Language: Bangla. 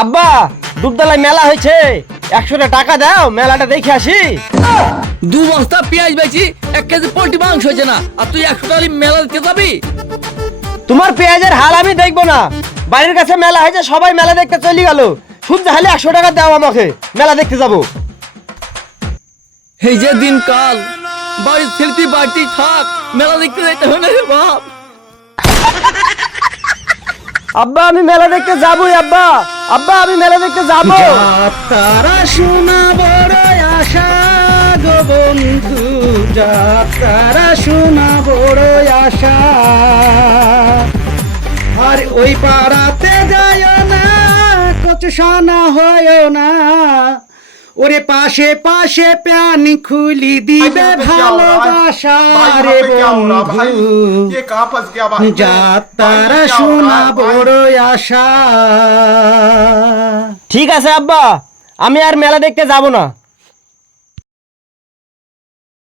আব্বা দুধতলায় মেলা হয়েছে, 100 টাকা দাও, মেলাটা দেখে আসি। 2 বস্তা পেঁয়াজ বেচি, 1 কেজি পোল্ট্রি মাংস হয়েছে না, আর তুই 100 টাকা মেলা দিতে যাবি? তোমার পেঁয়াজের হাল আমি দেখবো না। বাড়ির কাছে মেলা হয়েছে, সবাই মেলা দেখতে চলে গেল, শুধু হালে 100 টাকা দাও আমাকে, মেলা দেখতে যাবো। এই যে দিন কাল, বাড়ির ছেলেটি বাড়িতেই থাক, মেলা দেখতে যাইতে হবে না রে বাপ। আব্বা আমি মেলা দেখতে যাবোই, আব্বা আব্বা আমি মেলা দেখতে যাবো। যাত্রা শোনা বড় আশা গো বন্ধু, যাত্রা শোনা বড় আশা। আর ওই পাড়াতে যায় না, কচ সানা হয় না, ওরে পাশে পাশে প্যান খুলি দিবে ভালোবাসা রে বন্ধু, যাত্রা শোনা বড় আশা। ঠিক আছে আব্বা, আমি আর মেলা দেখতে যাবো না।